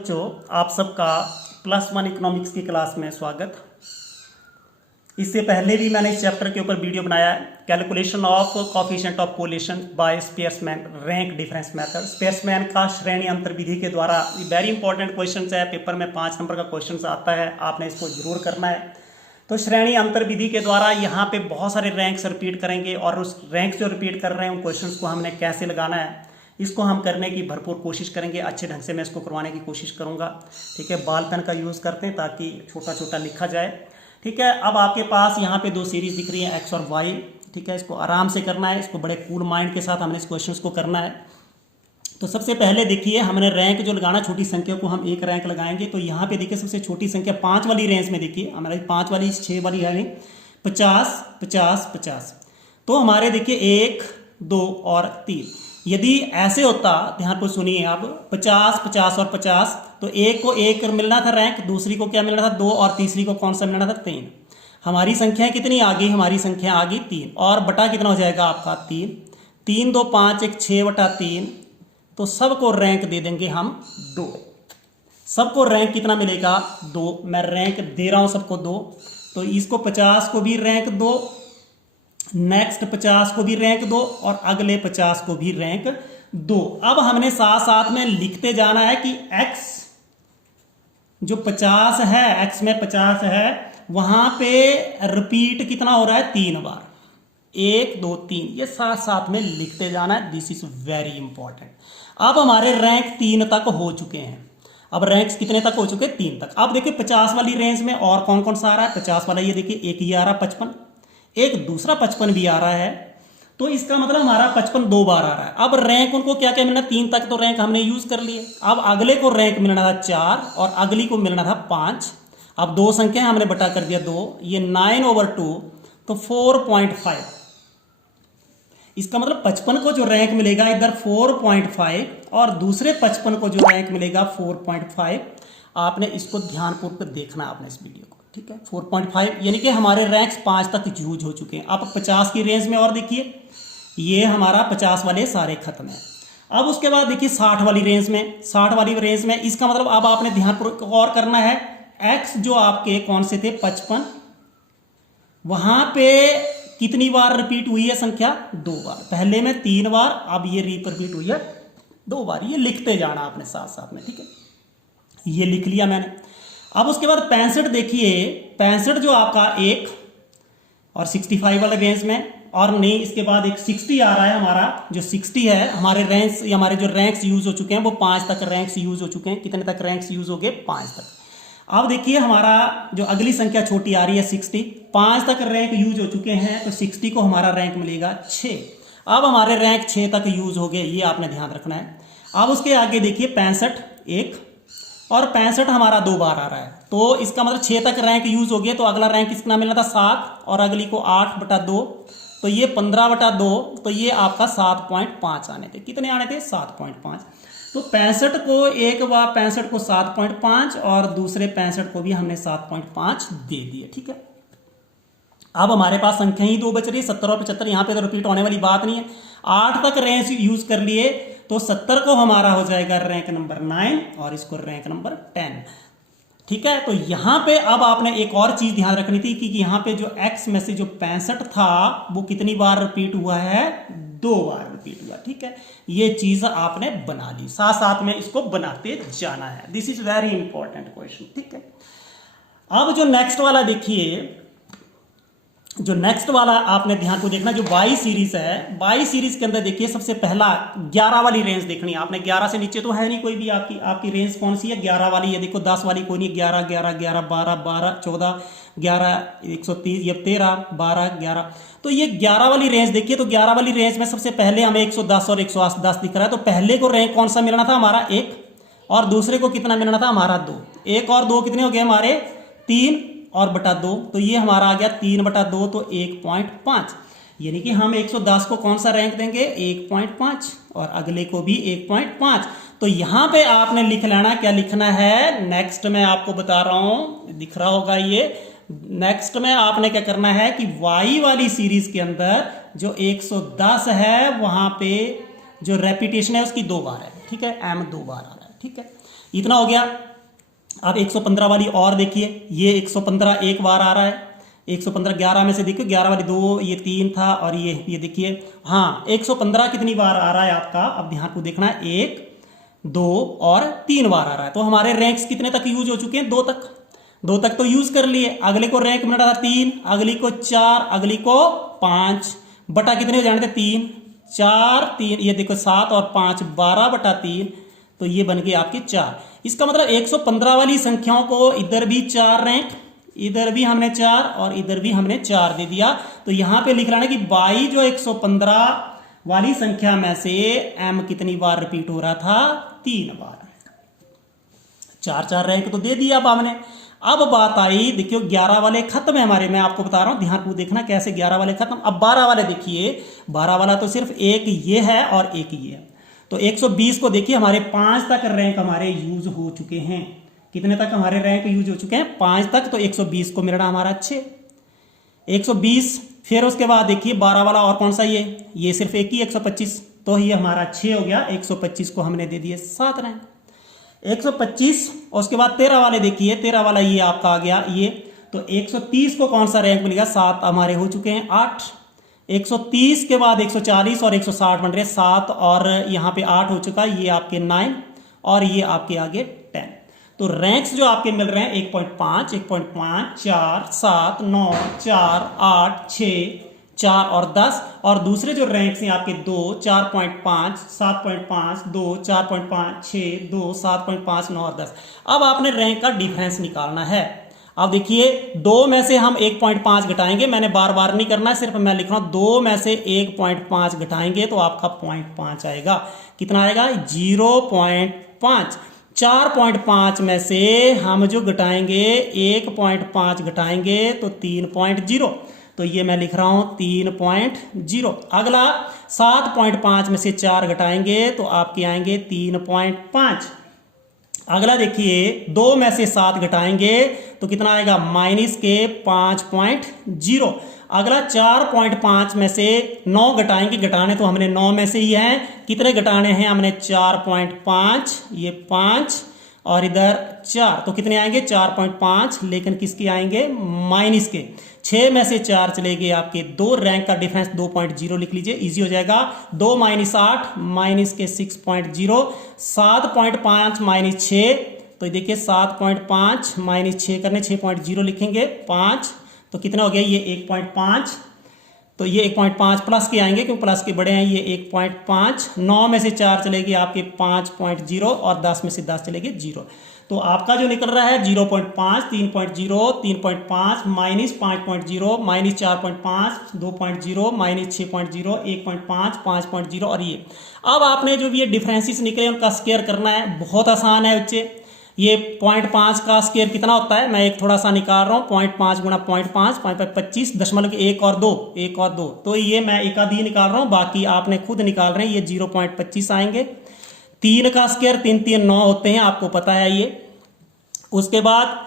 बच्चों, आप सबका +1 इकोनॉमिक्स की क्लास में स्वागत। इससे पहले भी मैंने इस चैप्टर के ऊपर वीडियो बनाया है, calculation of coefficient of correlation by Spearman rank difference method. Spearman का श्रेणी अंतर विधि के द्वारा वेरी इंपॉर्टेंट क्वेश्चन है, पेपर में 5 नंबर का क्वेश्चन आता है, आपने इसको जरूर करना है। तो श्रेणी अंतर विधि के द्वारा यहाँ पे बहुत सारे रैंक्स रिपीट करेंगे और उस रैंक जो रिपीट कर रहे हैं उन क्वेश्चंस को हमने कैसे लगाना है इसको हम करने की भरपूर कोशिश करेंगे। अच्छे ढंग से मैं इसको करवाने की कोशिश करूंगा। ठीक है, बॉल पेन का यूज़ करते हैं ताकि छोटा छोटा लिखा जाए। ठीक है, अब आपके पास यहाँ पे 2 सीरीज दिख रही है एक्स और वाई। ठीक है, इसको आराम से करना है, इसको बड़े कूल माइंड के साथ हमने इस क्वेश्चन को करना है। तो सबसे पहले देखिए, हमने रैंक जो लगाना, छोटी संख्या को हम एक रैंक लगाएंगे। तो यहाँ पे देखिए सबसे छोटी संख्या 5 वाली रेंज में देखिए, हमारी 5 वाली 6 वाली है 50 50 50। तो हमारे देखिए 1 2 और 3। यदि ऐसे होता, ध्यान को सुनिए, अब 50 50 और 50, तो एक को 1 मिलना था रैंक, दूसरी को क्या मिलना था 2 और तीसरी को कौन सा मिलना था 3। हमारी संख्या कितनी आ गई, हमारी संख्या आ गई 3 और बटा कितना हो जाएगा आपका 3 3 2 5 1 6/3। तो सबको रैंक दे देंगे हम 2। सबको रैंक कितना मिलेगा 2। मैं रैंक दे रहा हूं सबको 2। तो इसको 50 को भी रैंक 2, नेक्स्ट 50 को भी रैंक 2 और अगले 50 को भी रैंक 2। अब हमने साथ साथ में लिखते जाना है कि x जो 50 है, x में 50 है, वहां पे रिपीट कितना हो रहा है 3 बार, 1 2 3, ये साथ साथ में लिखते जाना है। This is very important. अब हमारे रैंक 3 तक हो चुके हैं। अब रैंक्स कितने तक हो चुके हैं 3 तक। अब देखिए 50 वाली रेंज में और कौन कौन सा आ रहा है। 50 वाला ये देखिए, एक ये आ रहा 55, एक दूसरा 55 भी आ रहा है। तो इसका मतलब हमारा 55 2 बार आ रहा है। अब रैंक उनको क्या क्या मिलना, 3 तक तो रैंक हमने यूज कर लिए। अब अगले को रैंक मिलना था 4 और अगली को मिलना था 5। अब 2 संख्या हमने बटा कर दिया 2, ये 9/2 तो 4.5। इसका मतलब 55 को जो रैंक मिलेगा इधर 4.5 और दूसरे 55 को जो रैंक मिलेगा 4.5। आपने इसको ध्यानपूर्वक देखना आपने इस वीडियो को। ठीक है, 4.5 यानी कि हमारे रैंक्स 5 तक यूज हो चुके हैं। अब 50 की रेंज में और देखिए, ये हमारा 50 वाले सारे खत्म है। अब उसके बाद देखिए 60 वाली रेंज में, 60 वाली रेंज में इसका मतलब अब आपने ध्यानपूर्वक और करना है। एक्स जो आपके कौन से थे 55, वहां पे कितनी बार रिपीट हुई है संख्या 2 बार। पहले में 3 बार, अब ये रिपीट हुई है 2 बार। ये लिखते जाना आपने साथ साथ में। ठीक है, ये लिख लिया मैंने। अब उसके बाद 65 देखिए, 65 जो आपका 1 और 65 वाले रेंज में, और नहीं इसके बाद एक 60 आ रहा है हमारा। जो 60 है हमारे रैंक्स, हमारे जो रैंक्स यूज हो चुके हैं वो 5 तक रैंक्स यूज हो चुके हैं। कितने तक रैंक्स यूज हो गए 5 तक। अब देखिए हमारा जो अगली संख्या छोटी आ रही है 60, 5 तक रैंक यूज हो चुके हैं, तो 60 को हमारा रैंक मिलेगा 6। अब हमारे रैंक 6 तक यूज हो गए, ये आपने ध्यान रखना है। अब उसके आगे देखिए 65 1 और 65 हमारा 2 बार आ रहा है, तो इसका मतलब 6 तक रैंक यूज हो गए। तो अगला रैंक किसका मिलना था 7 और अगली को 8/2, तो ये 15/2, तो ये आपका 7.5 आने थे। कितने आने थे 7.5। तो 65 को एक बार 65 को 7.5 और दूसरे 65 को भी हमने 7.5 दे दिए। ठीक है, अब हमारे पास संख्या ही 2 बच रही है, 70 और 75। यहां पे तो रिपीट होने वाली बात नहीं है। 8 तक रैंक यूज कर लिए, तो 70 को हमारा हो जाएगा रैंक नंबर 9 और इसको रैंक नंबर 10। ठीक है, तो यहां पे अब आपने एक और चीज ध्यान रखनी थी कि यहां पे जो एक्स में से जो 65 था वो कितनी बार रिपीट हुआ है 2 बार रिपीट हुआ। ठीक है, ये चीज आपने बना ली, साथ साथ में इसको बनाते जाना है। This is very important question. ठीक है, अब जो नेक्स्ट वाला देखिए, जो नेक्स्ट वाला आपने ध्यान को देखना, जो बाई सीरीज है, बाई सीरीज के अंदर देखिए सबसे पहला 11 वाली रेंज देखनी है आपने। 11 से नीचे तो है नहीं कोई भी। आपकी रेंज कौन सी है 11 वाली है। देखो 10 वाली कोई नहीं, 11 11 11 12 12 14 11 130, ये 13 12 11। तो ये 11 वाली रेंज देखिए। तो 11 वाली रेंज में सबसे पहले हमें 110 और 110 दिख रहा है। तो पहले को रैंक कौन सा मिलना था हमारा 1 और दूसरे को कितना मिलना था हमारा 2। 1 और 2 कितने हो गए हमारे 3 और बटा 2, तो ये हमारा आ गया 3/2, तो 1.5। यानी कि हम 110 को कौन सा रैंक देंगे 1.5 और अगले को भी 1.5। तो यहां पे आपने लिख लेना, क्या लिखना है, नेक्स्ट में आपको बता रहा हूं, दिख रहा होगा ये। नेक्स्ट में आपने क्या करना है कि y वाली सीरीज के अंदर जो 110 है वहां पे जो रेपिटेशन है उसकी 2 बार है। ठीक है, m 2 बार आ रहा है। ठीक है, इतना हो गया। अब 115 वाली और देखिए, ये 115 एक बार आ रहा है, 115 11 में से देखिए 11 वाली 2, ये 3 था, और ये देखिए हाँ 115 कितनी बार आ रहा है आपका, अब ध्यान को देखना है, 1 2 और 3 बार आ रहा है। तो हमारे रैंक्स कितने तक यूज हो चुके हैं, 2 तक तो यूज कर लिए। अगले को रैंक मिल रहा था 3, अगली को 4, अगली को 5 बटा कितने हो जाने थे 3 4 3, ये देखो 7 और 5 12 बटा 3, तो ये बन गए आपके 4। इसका मतलब 115 वाली संख्याओं को इधर भी 4 रैंक, इधर भी हमने 4 और इधर भी हमने 4 दे दिया। तो यहां पे लिख रहा है कि बाई जो 115 वाली संख्या में से m कितनी बार रिपीट हो रहा था, 3 बार। 4 रैंक तो दे दिया अब हमने। अब बात आई, देखियो 11 वाले खत्म है हमारे, मैं आपको बता रहा हूं, ध्यान को देखना कैसे 11 वाले खत्म। अब 12 वाले देखिए, 12 वाला तो सिर्फ एक ये है और एक ये है। तो 120 को देखिए, हमारे 5 तक रैंक हमारे यूज हो चुके हैं। कितने तक हमारे रैंक यूज हो चुके हैं, 5 तक। तो 120 को मिलना हमारा 6, 120। फिर उसके बाद देखिए 12 वाला और कौन सा, ये सिर्फ एक ही 125, तो ये हमारा 6 हो गया। 125 को हमने दे दिए 7 रैंक, 125। और उसके बाद 13 वाले देखिए, 13 वाला ये आपका आ गया ये, तो 130 को कौन सा रैंक मिलेगा, 7 हमारे हो चुके हैं 8। 130 के बाद 140 और 160 बन रहे 7, और यहाँ पे 8 हो चुका, ये आपके 9 और ये आपके आगे 10। तो रैंक्स जो आपके मिल रहे हैं 1.5 1.5 4 7 9 4 8 6 4 और 10, और दूसरे जो रैंक्स हैं आपके 2 4.5 7.5 2 4.5 6 2 7.5 9 और 10। अब आपने रैंक का डिफरेंस निकालना है। अब देखिए 2 में से हम 1.5 घटाएंगे, मैंने बार बार नहीं करना है, सिर्फ मैं लिख रहा हूं 2 में से 1.5 घटाएंगे तो आपका 0.5 आएगा। कितना आएगा, 0.5। 4.5 में से हम जो घटाएंगे 1.5 घटाएंगे तो 3.0, तो ये मैं लिख रहा हूं 3.0। अगला 7.5 में से 4 घटाएंगे तो आपके आएंगे 3.5। अगला देखिए 2 में से 7 घटाएंगे तो कितना आएगा, माइनस के 5.0। अगला 4.5 में से 9 घटाएंगे, घटाने तो हमने 9 में से ही है, कितने घटाने हैं हमने 4.5, ये 5 और इधर 4, तो कितने आएंगे 4.5, लेकिन किसके आएंगे, माइनस के। 6 में से 4 चले गए आपके 2, रैंक का डिफरेंस 2.0 लिख लीजिए, इजी हो जाएगा। 2 - 8 माइनस के 6.0, 7.5 माइनस 6, तो देखिए 7.5 माइनस 6 करने 6.0 लिखेंगे 5, तो कितना हो गया ये 1.5, तो ये 1.5 प्लस के आएंगे क्योंकि प्लस के बड़े हैं, ये 1.5। 9 में से 4 चलेगी आपके 5.0 और 10 में से 10 चलेगी 0, तो आपका जो निकल रहा है 0.5 3.0 3.5 माइनस 5.0 माइनस 4.5 2.0 माइनस 6.0 1.5 5.0 और ये। अब आपने जो भी ये डिफरेंसेस निकले उनका स्क्वायर करना है, बहुत आसान है बच्चे। ये 0.5 का स्क्वायर कितना होता है, मैं एक थोड़ा सा निकाल रहा हूँ, 0.5 गुणा 0.5 25 दशमलव 1 और 2, तो ये मैं एक आधी निकाल रहा हूँ, बाकी आपने खुद निकाल रहे हैं। ये 0.25 आएंगे। 3 का स्क्वायर 3 3 9 होते हैं, आपको पता है ये। उसके बाद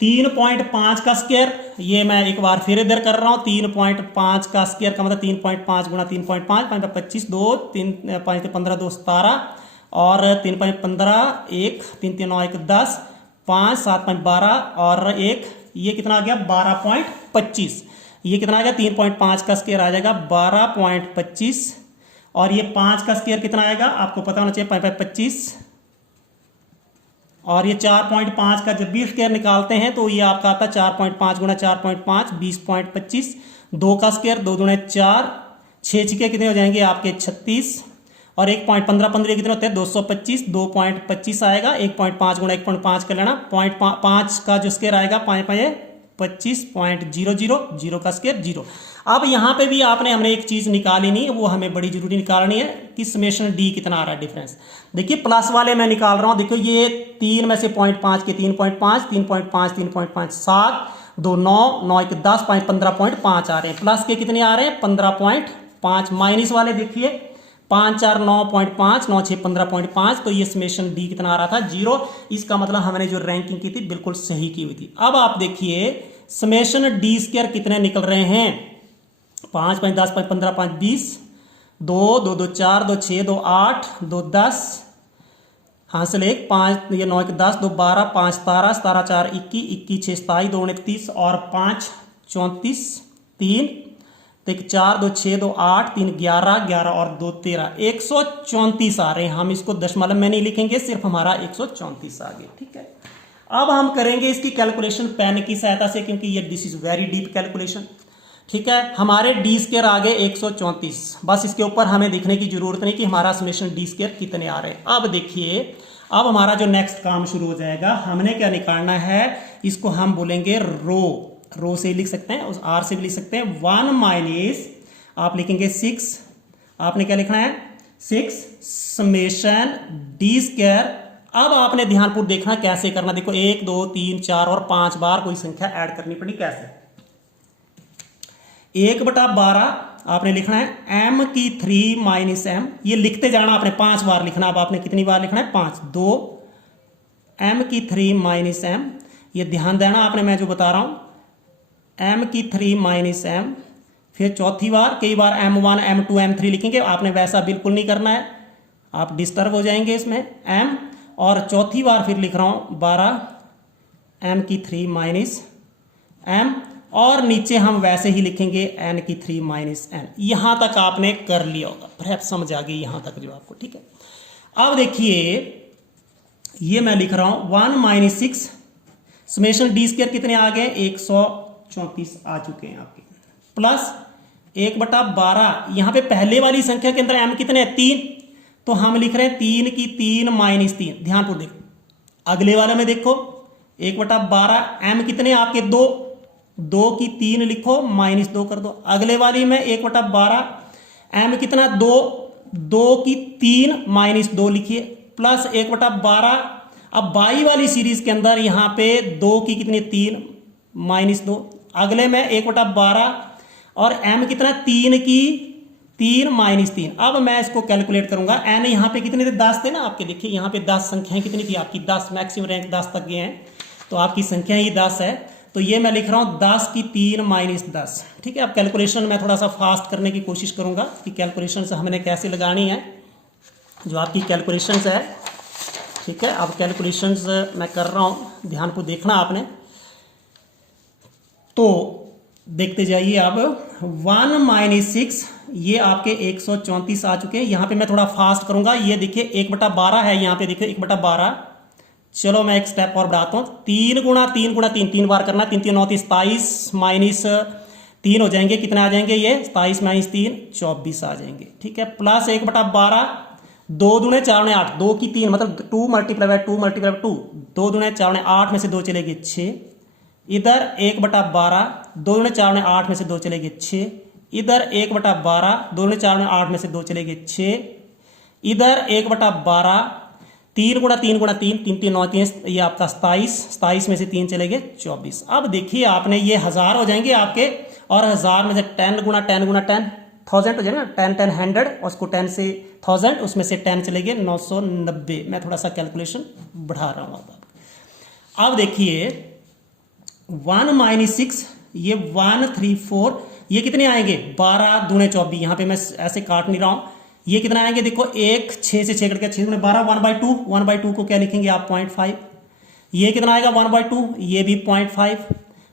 3.5 का स्क्वायर, ये मैं एक बार फिर इधर कर रहा हूँ, 3.5 का स्क्वायर का मतलब 3.5 गुणा 3.5 5 25 2 3 5 15 2 17 और 3.15 1 3 3 9 1 10 5 7 5 12 और 1, ये कितना आ गया 12.25। ये कितना आ गया 3.5 का स्क्वायर आ जाएगा 12.25 और ये 5 का स्क्वायर कितना आएगा आपको पता होना चाहिए 5 25 और ये 4.5 का जब भी स्क्वायर निकालते हैं तो ये आपका आता है 4.5 गुणा 4.5 20.25। 2 का स्क्वायर 2 दूने 4 6 छिके कितने हो जाएंगे आपके 36 और 1.15 15 कितने होते हैं 225 2.25 आएगा। 1.5 गुणा 1.5 कर लेना 0.5 का जो स्क्वायर आएगा 5 25.00 0 का स्क्वायर 0। अब यहाँ पे भी हमने एक चीज निकाली नहीं, वो हमें बड़ी जरूरी निकालनी है कि समेशन डी कितना आ रहा है डिफरेंस। देखिए प्लस वाले मैं निकाल रहा हूँ, देखो ये 3 में से 0.5 के 3.5 3.5 3.5 7 2 9 9 1 10 5 15.5 आ रहे हैं। प्लस के कितने आ रहे हैं 15.5। माइनस वाले देखिए 5 4 9.5 9 6 15.5, तो ये समेशन डी कितना आ रहा था 0। इसका मतलब हमने जो रैंकिंग की थी बिल्कुल सही की हुई थी। अब आप देखिए समेशन डी स्क्वायर कितने निकल रहे हैं 5 5 10 5 15 5 20 2 2 2 4 2 6 2 8 2 10 हासिल 1 5 ये 9 10 2 12 5 17 17 4 21 21 6 27 2 29 और 5 34 3 तो 4 2 6 2 8 3 11 11 और 2 13 134 आ रहे हैं। हम इसको दशमलव में नहीं लिखेंगे, सिर्फ हमारा 134 आ गया। ठीक है, अब हम करेंगे इसकी कैलकुलेशन पेन की सहायता से, क्योंकि ये this is very deep calculation. ठीक है, हमारे डी स्क्वायर आ गए 134, बस इसके ऊपर हमें देखने की जरूरत नहीं कि हमारा समेशन डी स्क्वायर कितने आ रहे हैं। अब देखिए, अब हमारा जो नेक्स्ट काम शुरू हो जाएगा, हमने क्या निकालना है, इसको हम बोलेंगे रो से लिख सकते हैं, उस आर से भी लिख सकते हैं। 1 माइनस आप लिखेंगे 6, आपने क्या लिखना है 6 समेशन डी स्क्वायर। अब आपने ध्यानपूर्वक देखना कैसे करना, देखो 1 2 3 4 और 5 बार कोई संख्या ऐड करनी पड़ी। कैसे, 1/12 आपने लिखना है m की 3 माइनस m, ये लिखते जाना आपने 5 बार लिखना। अब आपने कितनी बार लिखना है 5, 2 m की 3 माइनस m, ये ध्यान देना आपने, मैं जो बता रहा हूं m की 3 माइनस m। फिर चौथी बार, कई बार m1 m2 m3 लिखेंगे, आपने वैसा बिल्कुल नहीं करना है, आप डिस्टर्ब हो जाएंगे इसमें m। और चौथी बार फिर लिख रहा हूं 12 m की 3 माइनस m, और नीचे हम वैसे ही लिखेंगे n की 3 माइनस n। यहां तक आपने कर लिया होगा, परहैप्स समझ आ गई यहां तक जो आपको। ठीक है, अब देखिए ये मैं लिख रहा हूं 1 माइनस 6 समेशन डी स्क्वायर कितने आ गए 134 आ चुके हैं आपके, प्लस 1/12। यहां पे पहले वाली संख्या के अंदर m कितने हैं 3, तो हम लिख रहे हैं 3 की 3 माइनस 3। ध्यानपूर्वक देखो, अगले वाले में देखो 1/12, m कितने आपके 2, 2 की 3 लिखो माइनस 2 कर दो। अगले वाली में 1/12 m कितना 2, 2 की 3 माइनस 2 लिखिए, प्लस 1/12। अब बाई वाली सीरीज के अंदर यहां पे 2 की कितनी 3 माइनस 2, अगले में 1/12 और m कितना 3 की 3 माइनस 3। अब मैं इसको कैलकुलेट करूंगा, n यहाँ पे कितने थे 10 थे ना आपके, देखिए यहाँ पे 10 संख्याएं कितनी थी आपकी 10, मैक्सिमम रैंक 10 तक गए हैं, तो आपकी संख्या ही 10 है। तो ये मैं लिख रहा हूँ 10 की 3 माइनस 10। ठीक है, अब कैलकुलेशन मैं थोड़ा सा फास्ट करने की कोशिश करूंगा कि कैलकुलेशन हमने कैसे लगानी है, जो आपकी कैलकुलेशन है। ठीक है, अब कैलकुलेशन मैं कर रहा हूँ, ध्यान को देखना आपने, तो देखते जाइए। अब 1 माइनस 6 ये आपके 134 आ चुके हैं। यहाँ पे मैं थोड़ा फास्ट करूंगा, ये देखिए 1/12 है, यहाँ पे देखिए 1/12। चलो मैं एक स्टेप और बढ़ाता हूँ, 3 गुणा 3 गुणा 3 3 बार करना, 3 3 9 27 माइनस 3 हो जाएंगे, कितने आ जाएंगे ये 27 माइनस 3 24 आ जाएंगे। ठीक है, प्लस 1/12, 2 दूने 4 ने 8, 2 की 3 मतलब 2 मल्टीप्लाई बाय 2 मल्टीप्लाई बाय 2, 2 दूने 4 ने 8 में से 2 चले गए 6, इधर 1/12, 2 दूने 4 ने 8 में से 2 चले गए 6, इधर 1/12, 2 दूने 4 ने 8 में से 2 चले गए 6, इधर 1/12, 3 गुणा 3 गुणा 3 3 3 9 3, ये आपका 27 में से 3 चले गए 24। अब देखिए आपने ये 1000 हो जाएंगे आपके, और 1000 में से 10 गुणा 10 गुणा 10 1000 हो जाएगा, 10 10 100, और उसको 10 से 1000, उसमें से 10 चले गए 990। मैं थोड़ा सा कैलकुलेशन बढ़ा रहा हूँ। अब देखिए 1 माइनस 6 ये 134, ये कितने आएंगे 12 दूने 24, यहाँ पे मैं ऐसे काट नहीं रहा हूँ, ये कितना आएंगे देखो 1 6 से 6 कट गया 6 गुणे 12, 1/2, 1/2 को क्या लिखेंगे आप 0.5। ये कितना आएगा 1/2, ये भी 0.5,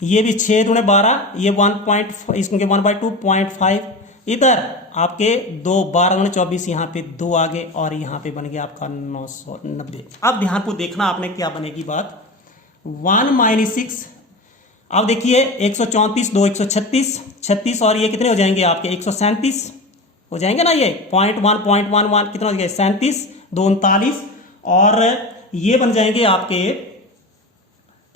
ये भी 6 दूने 12, ये 1. इसके 1/2 0.5, इधर आपके 2 12 दूने 24, यहाँ पे 2 आ गए, और यहाँ पे बन गया आपका 990। अब ध्यान को देखना आपने क्या बनेगी बात, 1 माइनस 6, अब देखिए 134 2 136 36, और ये कितने हो जाएंगे आपके 137 हो जाएंगे ना, ये 0.1 कितना हो जाएगा 37 2 39, और ये बन जाएंगे आपके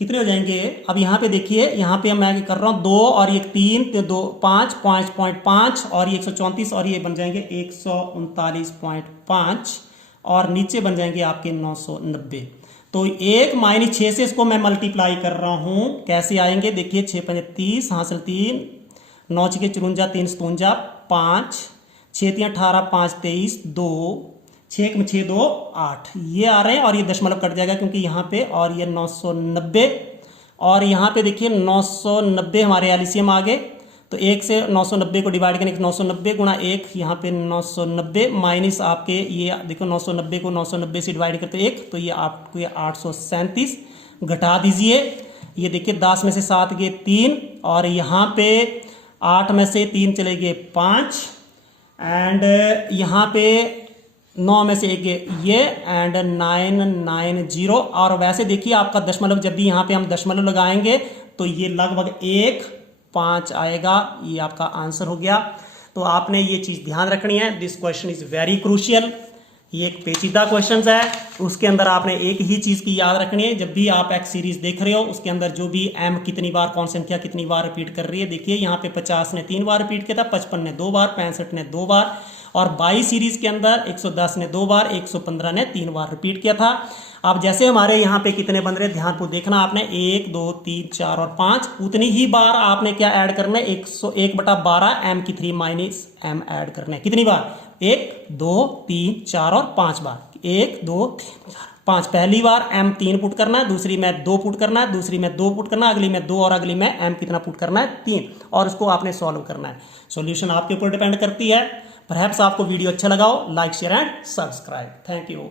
कितने हो जाएंगे। अब यहाँ पे देखिए, यहाँ पे मैं कर रहा हूँ 2 और ये 3 तो 2 5 5.5, और ये 134, और ये बन जाएंगे 139.5, और नीचे बन जाएंगे आपके 990। तो 1 माइनस 6 से इसको मैं मल्टीप्लाई कर रहा हूँ, कैसे आएंगे देखिए 6 5 30 हासिल 3 9 6 54 3 57 5 6 3 18 5 23 2 6 में 6 2 8, ये आ रहे हैं, और ये दशमलव कट जाएगा क्योंकि यहाँ पे, और ये 990, और यहाँ पे देखिए 990 हमारे एलसीएम आ गए, तो 1 से 990 को डिवाइड करेंगे, 990 गुणा 1, यहाँ पे 990 माइनस आपके ये देखो 990 को 990 से डिवाइड करते 1, तो ये आपको ये 837 घटा दीजिए। ये देखिए 10 में से 7 गए 3, और यहाँ पे 8 में से 3 चले गए 5, एंड यहाँ पे 9 में से 1 गए ये, एंड 990। और वैसे देखिए आपका दशमलव, जब भी यहाँ पे हम दशमलव लगाएंगे तो ये लगभग 1.5 आएगा। ये आपका आंसर हो गया। तो आपने ये चीज़ ध्यान रखनी है। This question is very crucial. ये एक पेचीदा क्वेश्चन है, उसके अंदर आपने एक ही चीज़ की याद रखनी है। जब भी आप एक सीरीज देख रहे हो उसके अंदर जो भी m कितनी बार, कौन संख्या कितनी बार रिपीट कर रही है, देखिए यहाँ पे 50 ने 3 बार रिपीट किया था, 55 ने 2 बार, 65 ने 2 बार, और 22 सीरीज के अंदर 110 ने 2 बार, 115 ने 3 बार रिपीट किया था। अब जैसे हमारे यहाँ पे कितने बन रहे, ध्यानपूर्वक देखना आपने, 1 2 3 4 और 5, उतनी ही बार आपने क्या ऐड करना है, 101/12 m की 3 माइनस m ऐड करना है। कितनी बार, 1 2 3 4 और 5 बार, 1 2 3 4 5। पहली बार m 3 पुट करना है, दूसरी में 2 पुट करना है, दूसरी में 2 पुट करना है, अगली में 2, और अगली में m कितना पुट करना है, 3, और उसको आपने सॉल्व करना है। सॉल्यूशन आपके ऊपर डिपेंड करती है। परहैप्स आपको वीडियो अच्छा लगा हो, like share and subscribe. Thank you.